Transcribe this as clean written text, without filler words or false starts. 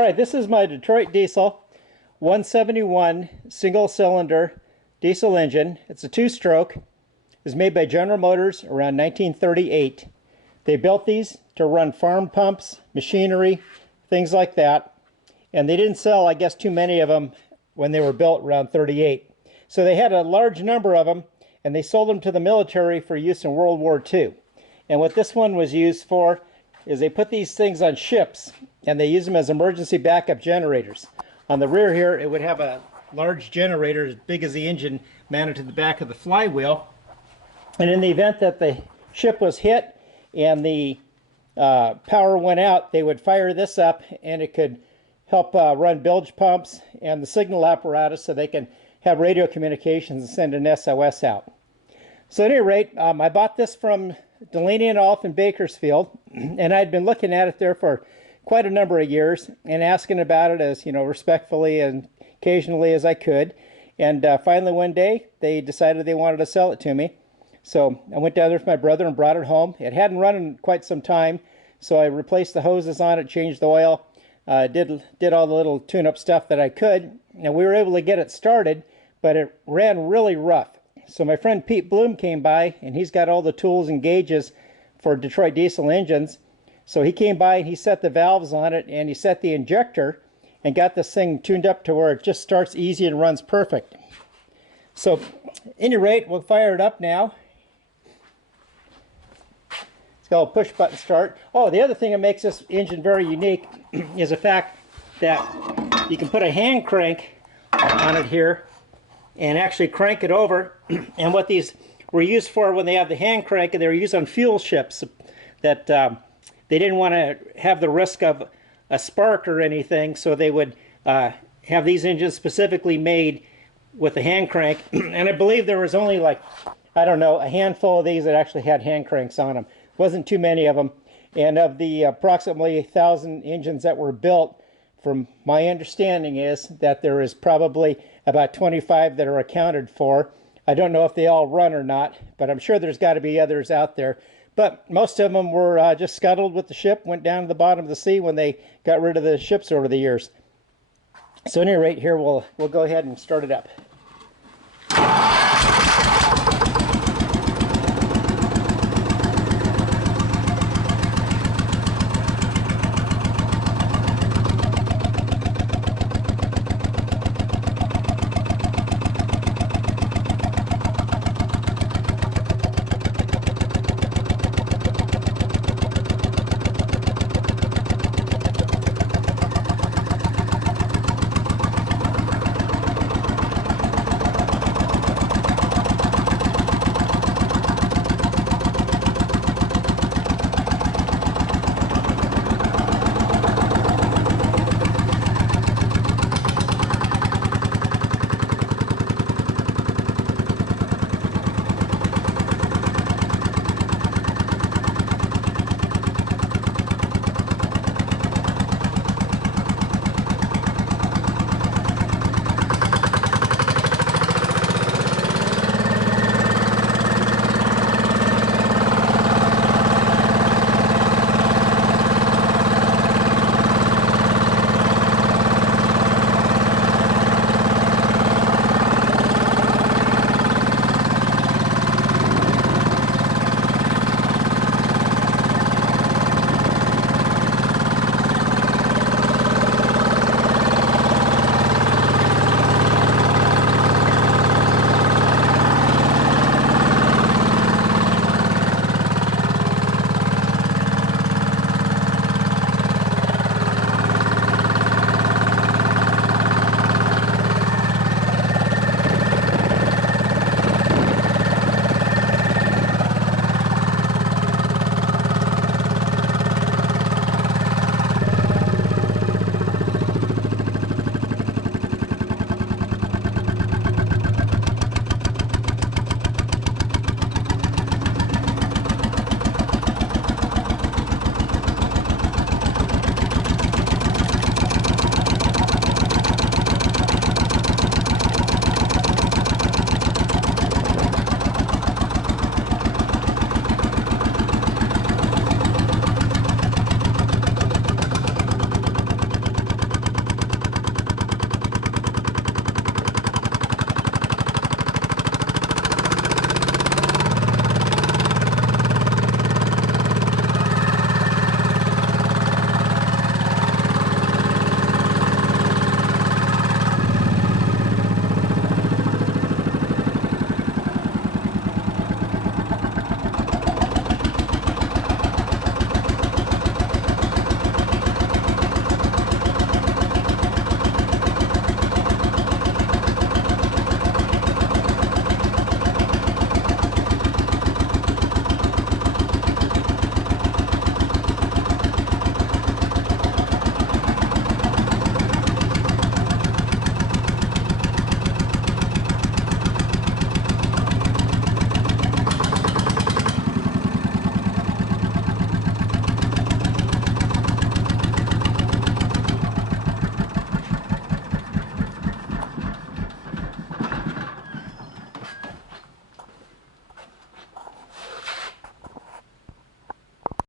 All right, this is my Detroit diesel 171 single cylinder diesel engine. It's a two-stroke. It was made by General Motors around 1938. They built these to run farm pumps, machinery, things like that. And they didn't sell, I guess, too many of them when they were built around 38. So they had a large number of them, and they sold them to the military for use in World War II. And what this one was used for is they put these things on ships, and they use them as emergency backup generators. On the rear here, it would have a large generator as big as the engine mounted to the back of the flywheel. And in the event that the ship was hit and the power went out, they would fire this up, and it could help run bilge pumps and the signal apparatus so they can have radio communications and send an SOS out. So at any rate, I bought this from Delaney and Alf in Bakersfield, and I'd been looking at it there for quite a number of years and asking about it as, respectfully and occasionally as I could. And finally one day they decided they wanted to sell it to me. So I went down there with my brother and brought it home. It hadn't run in quite some time, so I replaced the hoses on it, changed the oil, did all the little tune-up stuff that I could, and we were able to get it started, but it ran really rough. So my friend Pete Bloom came by, and he's got all the tools and gauges for Detroit diesel engines. So he came by and he set the valves on it, and he set the injector and got this thing tuned up to where it just starts easy and runs perfect. So at any rate, we'll fire it up now. It's got a push button start. Oh, the other thing that makes this engine very unique is the fact that you can put a hand crank on it here and actually crank it over. And what these were used for when they have the hand crank, and they were used on fuel ships that they didn't want to have the risk of a spark or anything, so they would have these engines specifically made with the hand crank. And I believe there was only like, I don't know, a handful of these that actually had hand cranks on them. Wasn't too many of them. And of the approximately 1,000 engines that were built, from my understanding is that there is probably about 25 that are accounted for. I don't know if they all run or not, but I'm sure there's got to be others out there. But most of them were just scuttled with the ship, went down to the bottom of the sea when they got rid of the ships over the years. So at any rate, here we'll go ahead and start it up.